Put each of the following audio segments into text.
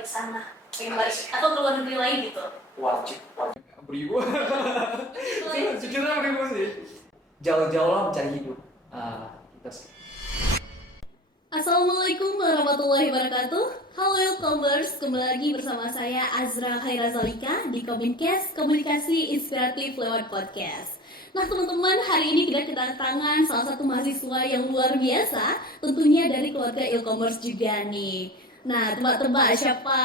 balik ke sana, pengen balik atau ke luar negeri lain gitu? Wajib beribu. Jujurnya beribu sih. Jauh-jauh lah mencari hidup. Gitu sih. Assalamualaikum warahmatullahi wabarakatuh. Halo Ilkomers, kembali lagi bersama saya Azra Khairazalika di Komunikasi Komunikasi Inspiratif lewat podcast. Nah teman-teman, hari ini kita kedatangan salah satu mahasiswa yang luar biasa, tentunya dari keluarga Ilkomers juga nih. Nah, tebak-tebak siapa?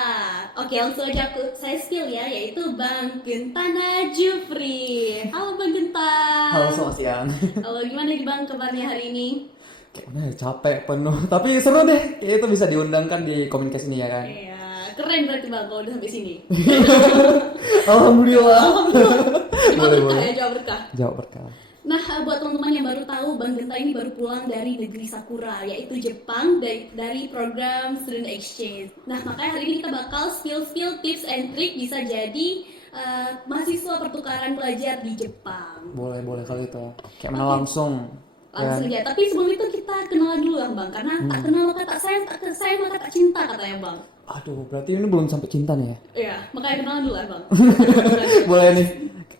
Oke, langsung aja saya spill ya, yaitu Bang Gentana Jufri. Halo Bang Genta. Halo, selamat siang. Halo, gimana nih Bang kabarnya hari ini? Kayaknya capek penuh, tapi seru deh. Kayak itu bisa diundangkan di komunikasi ini ya kan. Iya, keren berarti Bang kalau udah sampai sini. Alhamdulillah. Jawab Boleh, berkah boleh. ya, jawab berkah. Jawab berkah. Nah, buat teman-teman yang baru tahu, Bang Genta ini baru pulang dari negeri Sakura, yaitu Jepang, dari program Student Exchange. Nah, makanya hari ini kita bakal spill tips and trick bisa jadi mahasiswa pertukaran pelajar di Jepang. Boleh kalau itu. Kayak mana langsung. Langsung aja, tapi sebelum itu kita kenalan dulu lah Bang, karena tak kenal maka tak sayang maka tak cinta katanya Bang. Aduh, berarti ini belum sampai cinta nih ya? Iya, makanya kenalan dulu lah Bang. Boleh nih.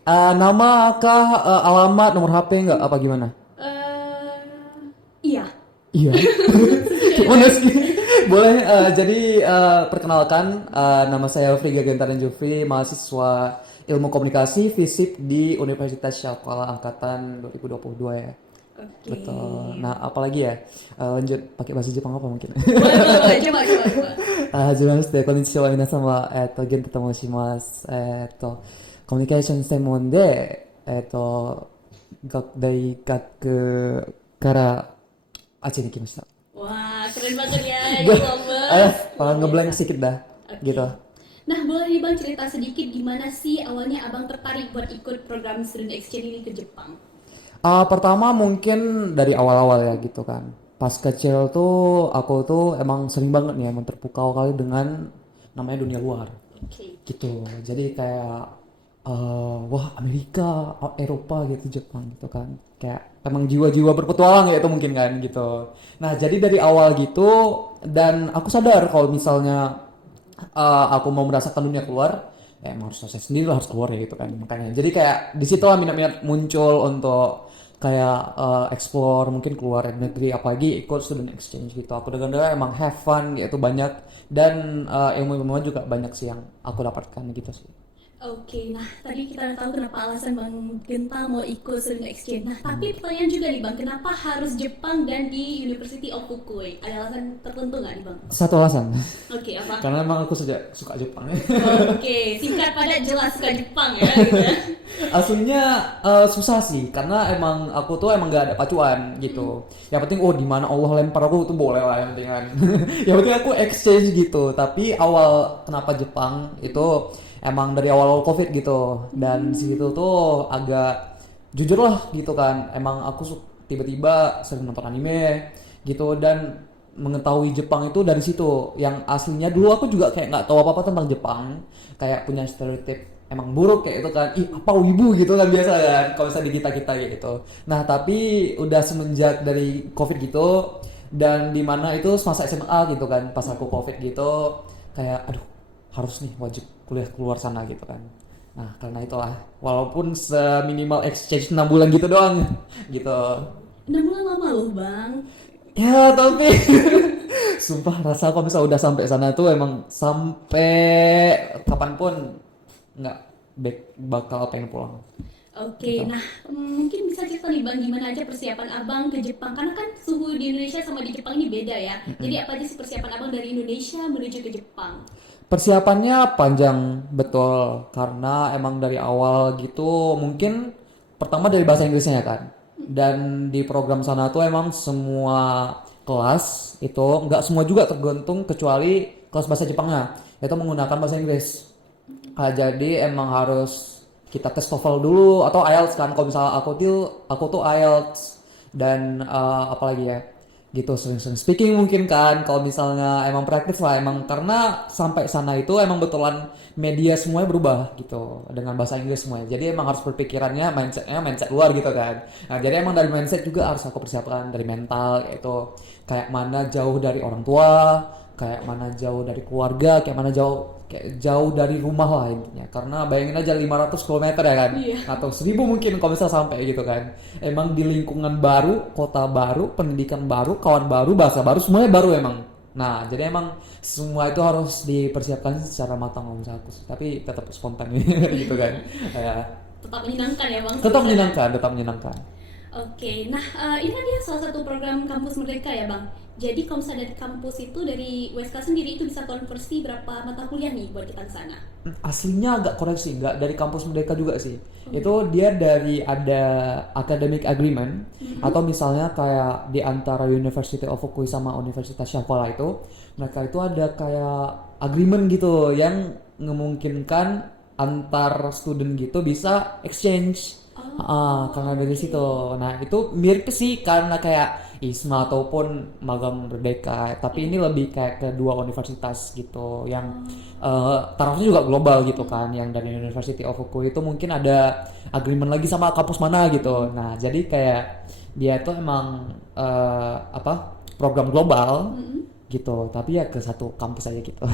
Nama kah, alamat, nomor HP nggak? Apa gimana? Iya. Iya. Gimana sih? Boleh, jadi perkenalkan, nama saya Friga Gentana Jufri, mahasiswa Ilmu Komunikasi FISIP di Universitas Syafala Angkatan 2022 ya. Oke. Betul. Nah, apalagi ya? Lanjut pakai bahasa Jepang apa mungkin? Boleh, coba. はじめまして、こんにちは、皆様、ゲンタと申します。コミュニケーション専門で、大学からあっちに来ました。 Wah, keren banget ya, YouTuber. Ngeblank sedikit dah, Oke. gitu. Nah, boleh nih Bang cerita sedikit gimana sih awalnya Abang tertarik buat ikut program Student Exchange ini ke Jepang? Pertama mungkin dari awal-awal ya gitu kan. Pas kecil tuh aku tuh emang sering banget nih emang terpukau kali dengan namanya dunia luar Oke. gitu. Jadi kayak wah Amerika, Eropa gitu, Jepang gitu kan. Kayak emang jiwa-jiwa berpetualang ya itu mungkin kan gitu. Nah jadi dari awal gitu dan aku sadar kalau misalnya aku mau merasakan dunia keluar, ya emang harus saya sendiri lah harus keluar ya gitu kan. Makanya jadi kayak disitulah minat-minat muncul untuk kayak explore mungkin keluar negeri apalagi ikut student exchange gitu. Aku dengar emang have fun gitu banyak dan ilmu-ilmuwan juga banyak sih yang aku dapatkan gitu sih. Oke, nah tadi kita udah tahu kenapa alasan Bang Genta mau ikut Student Exchange. Nah, tapi pertanyaan juga nih Bang, kenapa harus Jepang dan di University of Fukui? Ada alasan tertentu nggak nih Bang? Satu alasan. Oke, apa? Karena emang aku suka Jepang. Oke, singkat padat jelas suka Jepang ya gitu ya. Aslinya susah sih karena emang aku tuh emang gak ada pacuan gitu. Yang penting di mana Allah lempar aku tuh boleh lah yang penting kan. Yang penting aku exchange gitu. Tapi awal kenapa Jepang itu emang dari awal Covid gitu dan situ tuh agak jujur lah gitu kan. Emang aku tiba-tiba sering nonton anime gitu dan mengetahui Jepang itu dari situ. Yang aslinya dulu aku juga kayak nggak tahu apa-apa tentang Jepang, kayak punya stereotip emang buruk kayak itu kan, apa wibu gitu kan biasa kan kalau misalnya di kita gitu. Nah tapi udah semenjak dari Covid gitu dan dimana itu semasa SMA gitu kan, pas aku Covid gitu kayak aduh harus nih wajib kuliah keluar sana gitu kan. Nah karena itulah walaupun seminimal exchange 6 bulan gitu doang gitu. 6 bulan lama loh Bang. Ya tapi sumpah rasa kalau misalnya udah sampai sana tuh emang sampai kapanpun nggak bakal pengen pulang. Oke, Gitu. nah mungkin bisa cerita nih Bang gimana aja persiapan Abang ke Jepang, karena kan suhu di Indonesia sama di Jepang ini beda ya. Jadi apa aja sih persiapan Abang dari Indonesia menuju ke Jepang? Persiapannya panjang betul karena emang dari awal gitu mungkin pertama dari bahasa Inggrisnya ya kan. Dan di program sana tuh emang semua kelas itu nggak semua juga tergantung kecuali kelas bahasa Jepangnya itu menggunakan bahasa Inggris. Jadi emang harus kita tes TOEFL dulu atau IELTS kan. Kalau misalnya aku tuh IELTS dan apalagi ya gitu sering-sering speaking mungkin kan. Kalau misalnya emang praktis lah emang karena sampai sana itu emang betulan media semuanya berubah gitu dengan bahasa Inggris semuanya. Jadi emang harus berpikirannya mindset luar gitu kan. Nah jadi emang dari mindset juga harus aku persiapkan dari mental yaitu kayak mana jauh dari orang tua, kayak mana jauh dari keluarga, kayak jauh dari rumah lah intinya. Karena bayangin aja 500 km ya kan, Iya. atau 1000 mungkin kalau misalnya sampai gitu kan. Emang di lingkungan baru, kota baru, pendidikan baru, kawan baru, bahasa baru, semuanya baru emang. Nah, jadi emang semua itu harus dipersiapkan secara matang om aku. Tapi tetap spontan gitu kan. Ya, Tetap menyenangkan ya bang. tetap menyenangkan, tetap menyenangkan. Oke, nah ini kan dia salah satu program kampus merdeka ya bang. Jadi kalau misalnya dari kampus itu dari USK sendiri itu bisa konversi berapa mata kuliah nih buat kita ke sana? Aslinya agak koreksi, nggak dari kampus Merdeka juga sih. Itu dia dari ada academic agreement atau misalnya kayak di antara University of Fukui sama Universitas Shakola itu, mereka itu ada kayak agreement gitu yang memungkinkan antar student gitu bisa exchange. Karena dari situ. Nah, itu mirip sih karena kayak ISMA ataupun magang merdeka, tapi ini lebih kayak kedua universitas gitu yang tarafnya juga global gitu kan. Yang dari University of Fukui itu mungkin ada agreement lagi sama kampus mana gitu. Nah, jadi kayak dia itu emang program global gitu, tapi ya ke satu kampus aja gitu.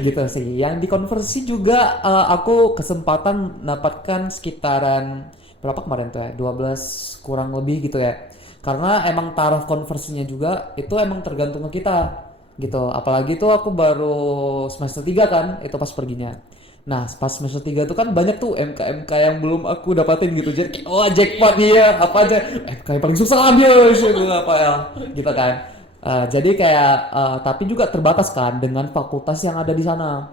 Gitu sih. Yang dikonversi juga aku kesempatan mendapatkan sekitaran berapa kemarin tuh ya? 12 kurang lebih gitu ya. Karena emang taraf konversinya juga itu emang tergantung ke kita gitu. Apalagi tuh aku baru semester 3 kan, itu pas perginya. Nah, pas semester 3 itu kan banyak tuh MK-MK yang belum aku dapatin gitu. Jadi kayak, wah jackpot nih ya, apa aja. MK yang paling susah ambil gitu apa ya. Gitu kan. Jadi kayak tapi juga terbatas kan dengan fakultas yang ada di sana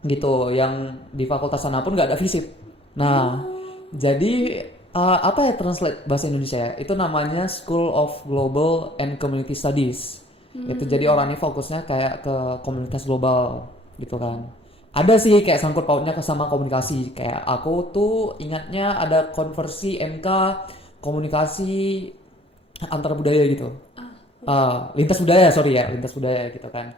gitu, yang di fakultas sana pun nggak ada FISIP. Nah, jadi apa ya translate bahasa Indonesia ya? Itu namanya School of Global and Community Studies. Itu jadi orangnya fokusnya kayak ke komunitas global gitu kan. Ada sih kayak sangkut pautnya ke sama komunikasi. Kayak aku tuh ingatnya ada konversi MK komunikasi antar budaya gitu. Lintas budaya gitu kan.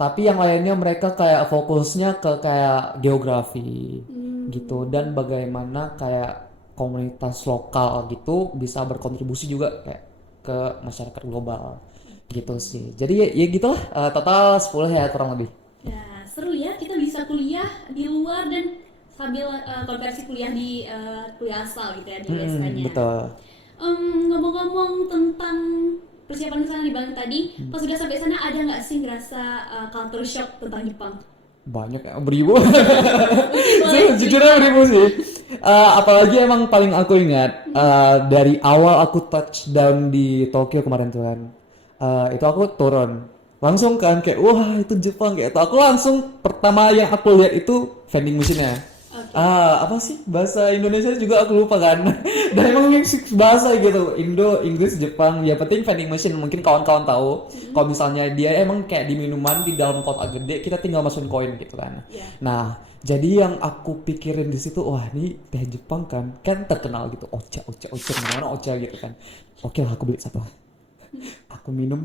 Tapi yang lainnya mereka kayak fokusnya ke kayak geografi gitu, dan bagaimana kayak komunitas lokal gitu bisa berkontribusi juga kayak ke masyarakat global gitu sih. Jadi ya gitulah, total 10 ya kurang lebih. Ya seru ya, kita bisa kuliah di luar dan sambil konversi kuliah di kuliah asal gitu ya di USK-nya. Betul. Ngomong-ngomong tentang persiapan kesana di Bang tadi, pas sudah sampai sana ada nggak sih ngerasa culture shock tentang Jepang? Banyak ya, beribu. Jujurnya beribu sih. Apalagi emang paling aku ingat dari awal aku touchdown di Tokyo kemarin tuh kan, itu aku turun langsung kan kayak wah itu Jepang kayak itu. Aku langsung pertama yang aku lihat itu vending machine-nya. Apa sih bahasa Indonesia juga aku lupa kan. Dan emang mix bahasa gitu, Indo, Inggris, Jepang. Ya penting vending machine mungkin kawan-kawan tahu. Kalau misalnya dia emang kayak di minuman di dalam kotak gede, kita tinggal masukin koin gitu kan. Nah, jadi yang aku pikirin di situ, wah ini teh Jepang kan terkenal gitu, ocha mana ocha gitu kan. Oke lah aku beli satu. Aku minum,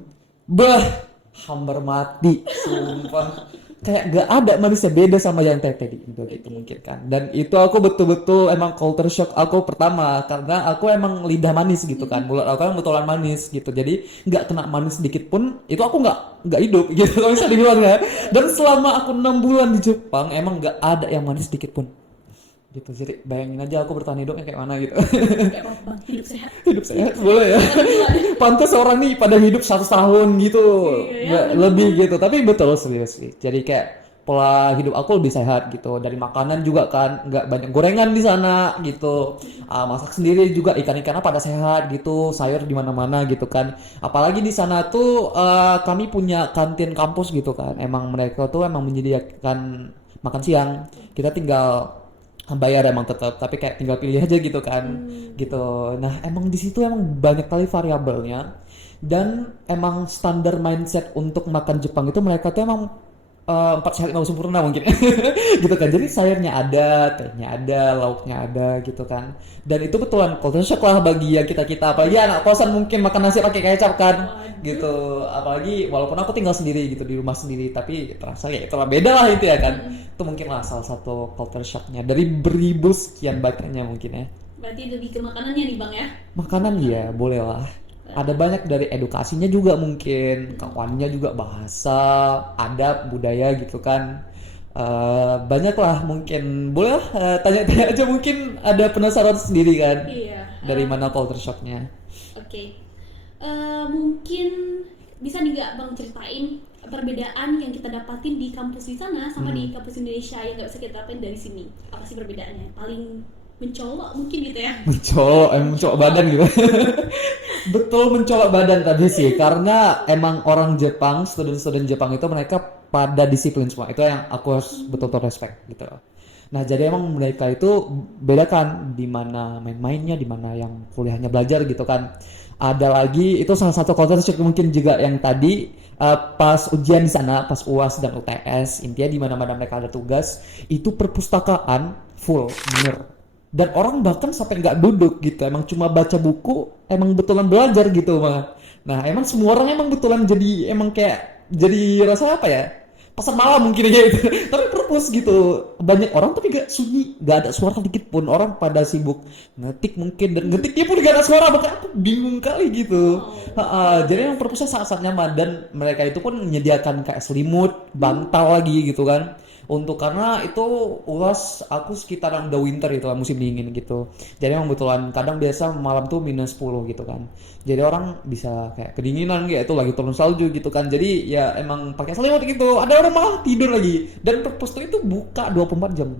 hambar mati, sumpah. Kayak gak ada manisnya, beda sama yang teh di Indo gitu mungkin kan. Dan itu aku betul-betul emang culture shock aku pertama, karena aku emang lidah manis gitu kan, mulut aku kan betulan manis gitu, jadi nggak kena manis sedikit pun itu aku nggak hidup gitu kalau bisa dibilang ya. Dan selama aku 6 bulan di Jepang emang nggak ada yang manis sedikit pun gitu. Jadi bayangin aja aku bertahan hidupnya kayak mana gitu. Kayak apa Bang, hidup sehat. Hidup sehat boleh ya. Pantas orang nih pada hidup 100 tahun gitu. Lebih gitu. Tapi betul serius sih. Jadi kayak pola hidup aku lebih sehat gitu. Dari makanan juga kan nggak banyak gorengan di sana gitu. Masak sendiri juga, ikan-ikannya pada sehat gitu. Sayur di mana-mana gitu kan. Apalagi di sana tuh kami punya kantin kampus gitu kan. Emang mereka tuh emang menyediakan makan siang. Kita tinggal bayar emang tetap, tapi kayak tinggal pilih aja gitu kan. Gitu. Nah, emang di situ emang banyak kali variabelnya, dan emang standar mindset untuk makan Jepang itu mereka tuh emang 4 sehat 5 sempurna mungkin. Gitu kan. Jadi sayurnya ada, tehnya ada, lauknya ada gitu kan. Dan itu betulan culture shock lah bagi yang kita-kita, apalagi anak kosan mungkin makan nasi pakai kecap kan. Gitu. Apalagi walaupun aku tinggal sendiri gitu di rumah sendiri, tapi terasa kayak itulah beda lah itu ya kan. Itu mungkin lah salah satu culture shocknya dari beribu sekian banyaknya mungkin ya. Berarti lebih ke makanannya nih Bang ya? Makanan ya boleh lah. Ada banyak dari edukasinya juga mungkin, kawannya juga bahasa, adab, budaya gitu kan. Banyak lah mungkin. Boleh lah tanya-tanya aja mungkin ada penasaran sendiri kan Iya. dari mana culture shocknya. Oke. Mungkin bisa nih nggak Bang ceritain perbedaan yang kita dapatin di kampus di sana sama di kampus Indonesia yang nggak bisa kita dapatin dari sini. Apa sih perbedaannya? Paling mencolok mungkin gitu ya? Mencolok badan gitu. Betul, mencolok badan tadi sih, karena emang orang Jepang, student-student Jepang itu mereka pada disiplin semua. Itu yang aku harus betul-betul respect gitu. Nah, jadi emang mereka itu beda kan, di mana main-mainnya, di mana yang kuliahnya belajar gitu kan. Ada lagi itu salah satu culture shock mungkin juga yang tadi pas ujian di sana, pas UAS dan UTS, intinya di mana-mana mereka ada tugas, itu perpustakaan full, bener. Dan orang bahkan sampai nggak duduk gitu, emang cuma baca buku, emang betulan belajar gitu mah. Nah, emang semua orang emang betulan jadi emang kayak jadi rasa apa ya, pasar malam mungkin ya gitu. Tapi perpus gitu, banyak orang tapi gak sunyi, gak ada suara dikit pun, orang pada sibuk ngetik mungkin, dan ngetiknya pun gak ada suara, makanya aku bingung kali gitu. Jadi emang perpusnya sangat-sangat nyaman, dan mereka itu pun menyediakan kayak selimut, bantal lagi gitu kan. Untuk karena itu UAS aku sekitaran udah winter gitu lah, musim dingin gitu. Jadi emang betulan kadang biasa malam tuh -10 gitu kan. Jadi orang bisa kayak kedinginan gitu, lagi turun salju gitu kan. Jadi ya emang pakai selimut gitu. Ada orang malah tidur lagi. Dan perpus itu buka 24 jam.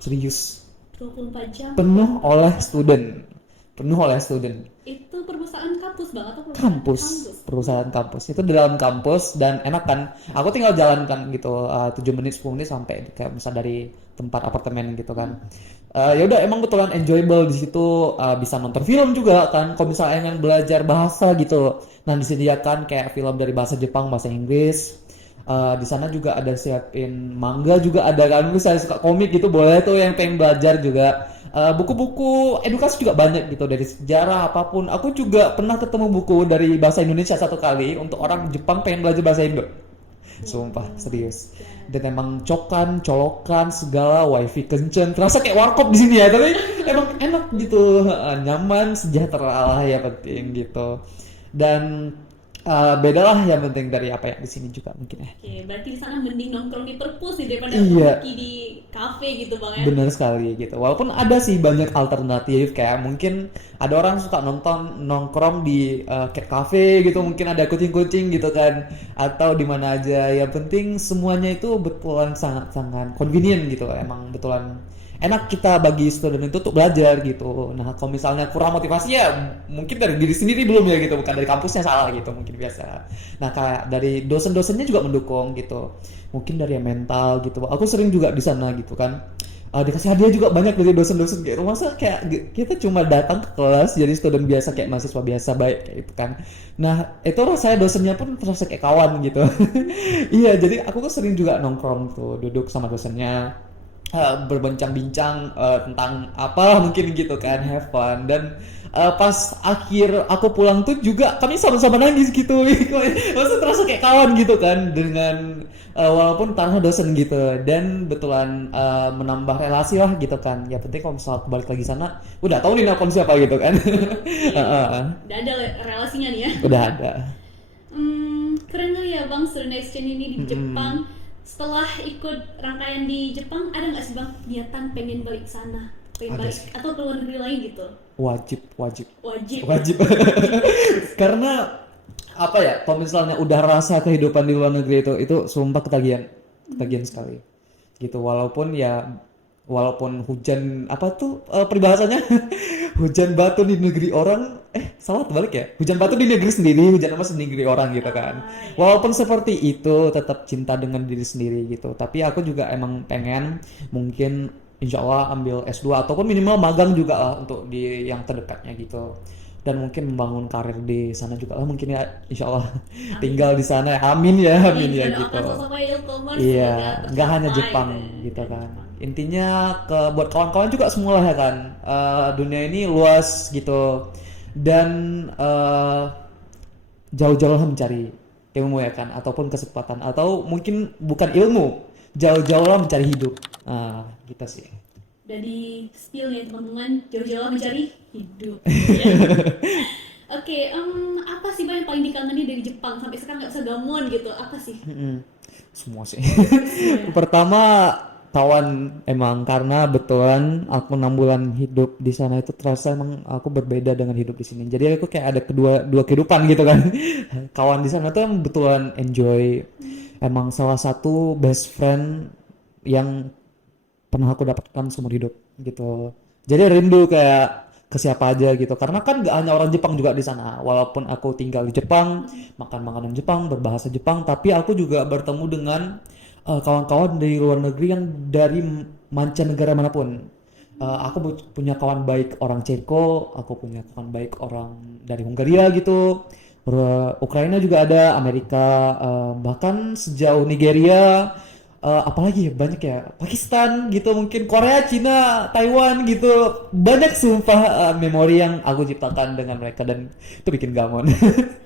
Serius. 24 jam. Penuh oleh student. Penuh oleh student. Itu perpustakaan kampus Bang atau Kampus, perusahaan kampus itu di dalam kampus, dan enak kan, aku tinggal jalan kan gitu 7 menit 10 menit sampai kayak misal dari tempat apartemen gitu kan. Ya udah, emang betulan enjoyable di situ, bisa nonton film juga kan kalau misalnya ingin belajar bahasa gitu. Nah, disediakan kayak film dari bahasa Jepang, bahasa Inggris. Di sana juga ada siapin manga juga ada kan, misalnya suka komik gitu boleh tuh yang pengen belajar juga. Buku-buku edukasi juga banyak gitu, dari sejarah apapun. Aku juga pernah ketemu buku dari bahasa Indonesia satu kali untuk orang Jepang pengen belajar bahasa Indo. Sumpah, serius. Dan emang colokan segala, wifi kenceng, terasa kayak warkop di sini ya, tapi emang enak gitu, nyaman, sejahtera lah ya penting gitu. Dan beda lah yang penting dari apa yang di sini juga mungkin ya. Oke, berarti di sana mending nongkrong di perpus nih daripada Iya. pergi di kafe gitu Bang ya. Bener sekali gitu. Walaupun ada sih banyak alternatif, kayak mungkin ada orang suka nongkrong di kayak cafe gitu, mungkin ada kucing-kucing gitu kan, atau di mana aja. Ya penting semuanya itu betulan sangat-sangat convenient gitu. Emang betulan enak kita bagi student itu untuk belajar gitu. Nah, kalau misalnya kurang motivasi ya mungkin dari diri sendiri belum ya gitu, bukan dari kampusnya salah gitu mungkin biasa. Nah, kayak dari dosen-dosennya juga mendukung gitu. Mungkin dari yang mental gitu. Aku sering juga di sana gitu kan. Dikasih hadiah juga banyak dari dosen-dosen gitu. Masa kayak kita cuma datang ke kelas jadi student biasa, kayak mahasiswa biasa baik kayak gitu kan. Nah, itu rasanya dosennya pun terasa kayak kawan gitu. Iya, jadi aku tuh sering juga nongkrong tuh, duduk sama dosennya, berbincang-bincang tentang apa mungkin gitu kan, have fun. Dan pas akhir aku pulang tuh juga kami sama-sama nangis gitu. Maksudnya terasa kayak kawan gitu kan, dengan walaupun tanpa dosen gitu. Dan betulan menambah relasi lah gitu kan. Ya penting kalau misalnya aku balik lagi sana udah tahu nih nelpon siapa gitu kan. Udah ada relasinya nih ya. Udah ada. Keren kali ya Bang, student exchange ini di Jepang. Setelah ikut rangkaian di Jepang, ada nggak sih Bang niatan pengen balik sana, pengen Ada balik sih. atau ke luar negeri lain gitu? Wajib. Karena apa ya, kalau misalnya udah rasa kehidupan di luar negeri itu sumpah ketagihan sekali gitu. Walaupun hujan apa tuh peribahasanya, hujan batu di negeri orang, salah terbalik ya, hujan batu di negeri sendiri, hujan emas di negeri orang gitu kan. Walaupun seperti itu tetap cinta dengan diri sendiri gitu. Tapi aku juga emang pengen mungkin insya Allah ambil S2 ataupun minimal magang juga lah untuk di yang terdekatnya gitu. Dan mungkin membangun karir di sana juga lah mungkin ya, insya Allah. Tinggal di sana, amin ya Kita gitu. doakan sosok e-commerce Iya, semoga nggak hanya tercapai Jepang gitu. gitu kan. Intinya buat kawan-kawan juga semua lah ya kan. Dunia ini luas gitu, dan jauh-jauh lah mencari ilmu ya kan, ataupun kesempatan, atau mungkin bukan ilmu, jauh-jauh lah mencari hidup. Gitu sih. Dan di spill nih teman-teman, jauh-jauh mencari hidup. Oke, apa sih Bang yang paling dikangenin dari Jepang sampai sekarang nggak bisa gamon gitu? Apa sih? Semua sih. Semua ya. Pertama kawan, emang karena betulan aku 6 bulan hidup di sana itu terasa emang aku berbeda dengan hidup di sini. Jadi aku kayak ada dua kehidupan gitu kan. Kawan di sana tuh emang betulan enjoy. Emang salah satu best friend yang pernah aku dapatkan seumur hidup gitu. Jadi rindu kayak ke siapa aja gitu. Karena kan gak hanya orang Jepang juga di sana. Walaupun aku tinggal di Jepang, makan makanan Jepang, berbahasa Jepang, tapi aku juga bertemu dengan kawan-kawan dari luar negeri yang dari mancanegara manapun. Aku punya kawan baik orang Ceko, aku punya kawan baik orang dari Hungaria gitu. Ukraina juga ada, Amerika, bahkan sejauh Nigeria, apalagi ya, banyak ya, Pakistan gitu, mungkin Korea, Cina, Taiwan gitu, banyak sumpah memori yang aku ciptakan dengan mereka dan itu bikin gamon.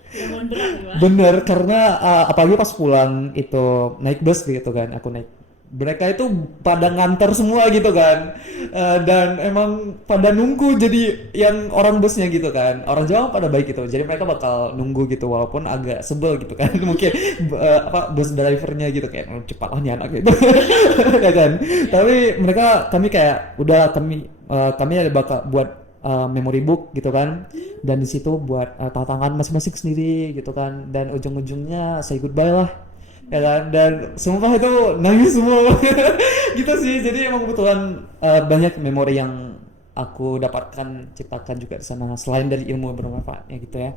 Gamon berat nih Bang. Bener, karena apalagi pas pulang itu naik bus gitu kan, aku naik, mereka itu pada nganter semua gitu kan. Dan emang pada nunggu, jadi yang orang busnya gitu kan, orang Jawa pada baik gitu, jadi mereka bakal nunggu gitu walaupun agak sebel gitu kan. Mungkin bus drivernya gitu kayak cepat lah nih anak gitu. Ya kan, tapi kami kayak udah, kami ada bakal buat memory book gitu kan, dan di situ buat tantangan masing-masing sendiri gitu kan, dan ujung-ujungnya say goodbye lah ya kan, dan sumpah itu nangis semua. Gitu sih, jadi emang kebetulan banyak memori yang aku dapatkan ciptakan juga di sana selain dari ilmu bermanfaatnya gitu ya,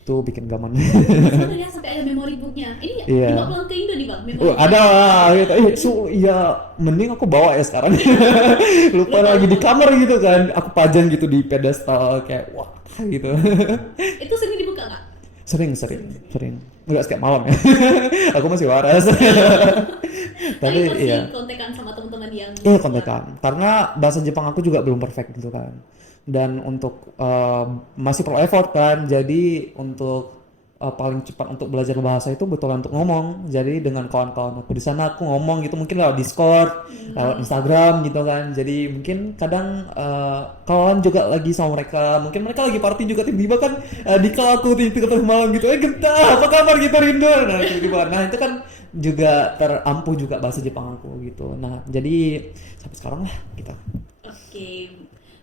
itu bikin gaman. Sama ya sampai ada memory booknya. Ini Iya. dibawa pulang ke Indo nih Bang, memory book. Ada lah gitu. Iya, mending aku bawa ya sekarang. Lupa lagi di kamar gitu kan, aku pajang gitu di pedestal kayak wah gitu. Itu sering dibuka nggak? Sering. Enggak setiap malam ya. Aku masih waras. Tapi Tapi masih iya. kontekan sama teman-teman yang Iya, luar. kontekan. Karena bahasa Jepang aku juga belum perfect gitu kan. Dan untuk masih perlu effort kan. Jadi untuk paling cepat untuk belajar bahasa itu betul untuk ngomong. Jadi dengan kawan-kawan aku di sana aku ngomong gitu, mungkin lewat Discord, lewat Instagram gitu kan. Jadi mungkin kadang kawan juga lagi sama mereka, mungkin mereka lagi party juga, tiba-tiba kan di call aku tiba-tiba tengah malam gitu, Genta apa kabar gitu, rindu. Nah tiba-tiba, nah itu kan juga terampuh juga bahasa Jepang aku gitu. Nah jadi sampai sekarang lah kita. Oke.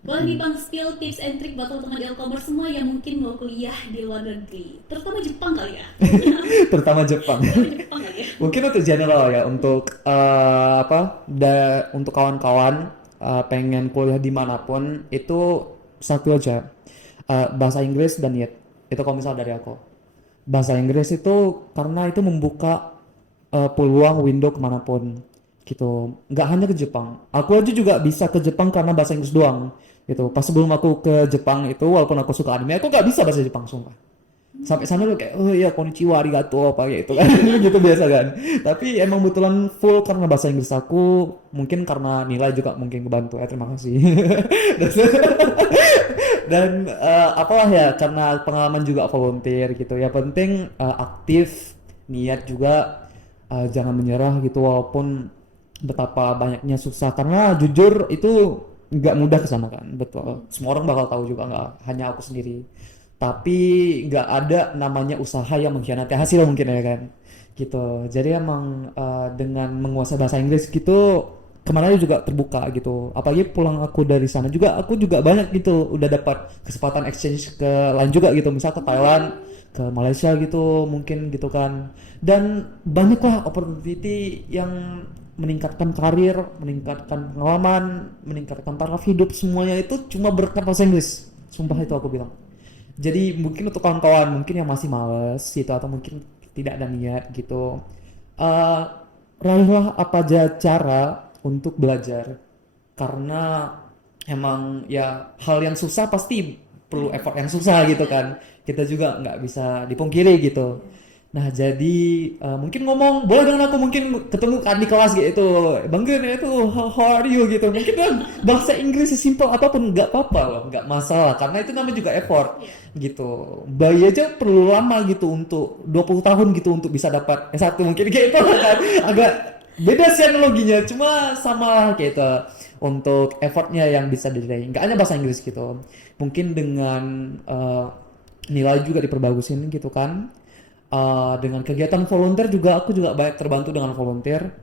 Boleh nih Bang spill tips and trick buat teman-teman di e-commerce semua yang mungkin mau kuliah di luar negeri, terutama Jepang kali ya. Terutama Jepang. Terutama Jepang kali ya. Mungkin untuk general ya, untuk untuk kawan-kawan pengen kuliah dimanapun itu satu aja, bahasa Inggris dan NIET. Itu kalau misal dari aku. Bahasa Inggris itu karena itu membuka peluang window kemanapun gitu. Nggak hanya ke Jepang. Aku aja juga bisa ke Jepang karena bahasa Inggris doang gitu. Pas sebelum aku ke Jepang itu, walaupun aku suka anime, aku nggak bisa bahasa Jepang sumpah. Sampai sana tuh kayak oh iya konnichiwa arigato apa kayak itu kan. Gitu biasa kan, tapi emang betulan full karena bahasa Inggris aku, mungkin karena nilai juga mungkin kebantu ya, terima kasih. Dan apalah ya, karena pengalaman juga volunteer gitu ya, penting aktif, niat juga, jangan menyerah gitu walaupun betapa banyaknya susah, karena jujur itu nggak mudah kesana kan, betul, semua orang bakal tahu juga, nggak hanya aku sendiri, tapi nggak ada namanya usaha yang mengkhianati hasil mungkin ya kan gitu. Jadi emang dengan menguasai bahasa Inggris gitu kemana juga terbuka gitu, apalagi pulang aku dari sana juga, aku juga banyak gitu udah dapat kesempatan exchange ke lain juga gitu, misal ke Thailand, ke Malaysia gitu mungkin gitu kan, dan banyaklah opportunity yang meningkatkan karir, meningkatkan pengalaman, meningkatkan taraf hidup, semuanya itu cuma berkat bahasa Inggris, sumpah itu aku bilang. Jadi mungkin untuk kawan-kawan mungkin yang masih males gitu atau mungkin tidak ada niat gitu, eh raihlah apa aja cara untuk belajar, karena emang ya hal yang susah pasti perlu effort yang susah gitu kan, kita juga nggak bisa dipungkiri gitu. Nah jadi mungkin ngomong boleh dengan aku, mungkin ketemu kan di kelas gitu, Bang Gen itu how are you gitu, mungkin kan bahasa Inggris sesimpel apapun nggak apa-apa loh, nggak masalah, karena itu namanya juga effort gitu. Bayi aja perlu lama gitu, untuk 20 tahun gitu untuk bisa dapat S1 mungkin kayak itu kan, agak beda sih analoginya, cuma sama kayak itu, untuk effortnya yang bisa diraih, nggak hanya bahasa Inggris gitu, mungkin dengan nilai juga diperbagusin gitu kan. Dengan kegiatan volunteer juga aku juga banyak terbantu dengan volunteer,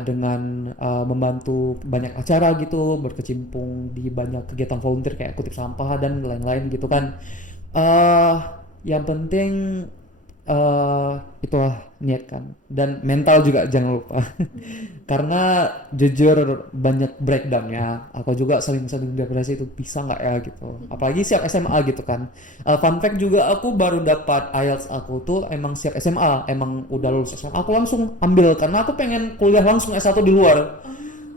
dengan membantu banyak acara gitu, berkecimpung di banyak kegiatan volunteer kayak kutip sampah dan lain-lain gitu kan. eh yang penting eh itulah niat kan, dan mental juga jangan lupa. Karena jujur banyak breakdown ya, aku juga sering-sering depresi itu bisa nggak ya gitu, apalagi siap SMA gitu kan. Fun fact juga, aku baru dapat IELTS aku tuh emang siap SMA, emang udah lulus SMA aku langsung ambil karena aku pengen kuliah langsung S1 di luar,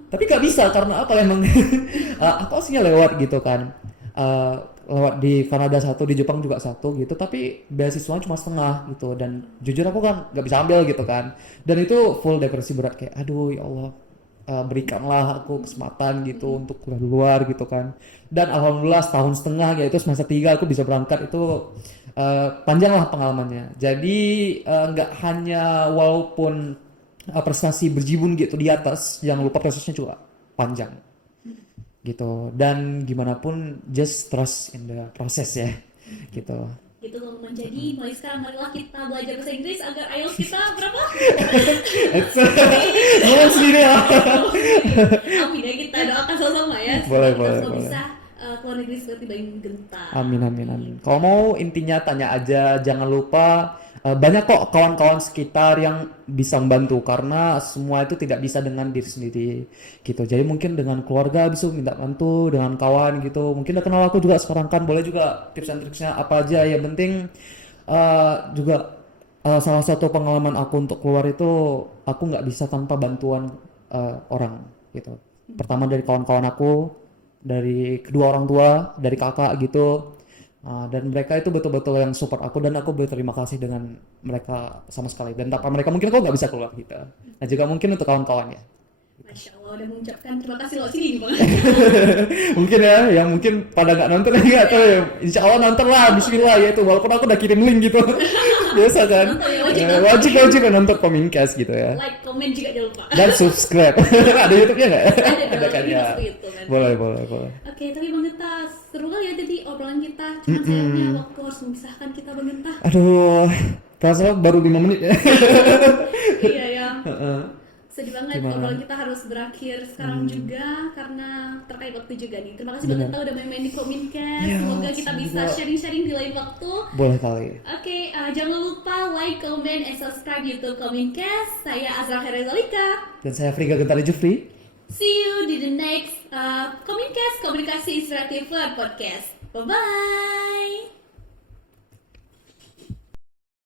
tapi gak bisa karena apa emang. Aku aslinya lewat gitu kan. Eh, Lewat di Kanada satu, di Jepang juga satu gitu, tapi beasiswanya cuma setengah gitu, dan jujur aku kan gak bisa ambil gitu kan, dan itu full depresi berat kayak aduh ya Allah, berikanlah aku kesempatan gitu untuk kuliah di luar gitu kan. Dan alhamdulillah setahun setengah yaitu semester 3 aku bisa berangkat itu. Panjang lah pengalamannya, jadi nggak hanya walaupun prestasi berjibun gitu di atas, jangan lupa prosesnya juga panjang gitu, dan gimana pun just trust in the process ya gitu. Gitu teman-teman. Jadi mulai sekarang marilah kita belajar bahasa Inggris agar IELTS kita berapa? Ngomong sendiri ya. Amin ya, kita doakan sama-sama ya. Boleh, Kita boleh, semua boleh. bisa keluar negeri seperti bayi gentar. Amin, amin, amin. Kalau mau intinya tanya aja, jangan lupa banyak kok kawan-kawan sekitar yang bisa membantu, karena semua itu tidak bisa dengan diri sendiri gitu. Jadi mungkin dengan keluarga bisa minta bantu, dengan kawan gitu. Mungkin udah kenal aku juga sekarang kan, boleh juga tips dan triksnya apa aja. Yang penting juga salah satu pengalaman aku untuk keluar itu, aku nggak bisa tanpa bantuan orang gitu. Pertama dari kawan-kawan aku, dari kedua orang tua, dari kakak gitu. Dan mereka itu betul-betul yang support aku, dan aku berterima kasih dengan mereka sama sekali. Dan tanpa mereka mungkin aku nggak bisa keluar gitu. Nah juga mungkin untuk kawan-kawan ya. Masya Allah, udah mengucapkan terima kasih loh sini bang. Mungkin ya, yang mungkin pada nggak nonton ya nggak tahu ya. Insya Allah nonton lah, Bismillah ya itu. Walaupun aku udah kirim link gitu, biasa kan. Nonton ya, wajib Wajib nonton Communicast gitu ya. Like, komen juga jangan lupa. Dan subscribe. Ada YouTube-nya nggak? Ada kan dong, ya. masuk YouTube kan. Boleh, boleh, boleh. Oke, tapi Bang Genta, seru kali ya tadi obrolan kita. Cuma sayangnya waktu harus memisahkan kita Bang Genta. Aduh, terasa baru 5 menit ya. Iya ya. Sedih banget Gimana? obrolan kita harus berakhir sekarang juga karena terkait waktu juga nih. Terima kasih Bang Benar. Genta udah main-main di Communicast. Ya, Semoga kita bisa semoga. sharing-sharing di lain waktu. Boleh kali. Oke, jangan lupa like, comment, and subscribe YouTube Communicast. Saya Azra Herazalika. Dan saya Friga Gentari Jufri. See you di the next Communicast Komunikasi Inspiratif Podcast. Bye bye.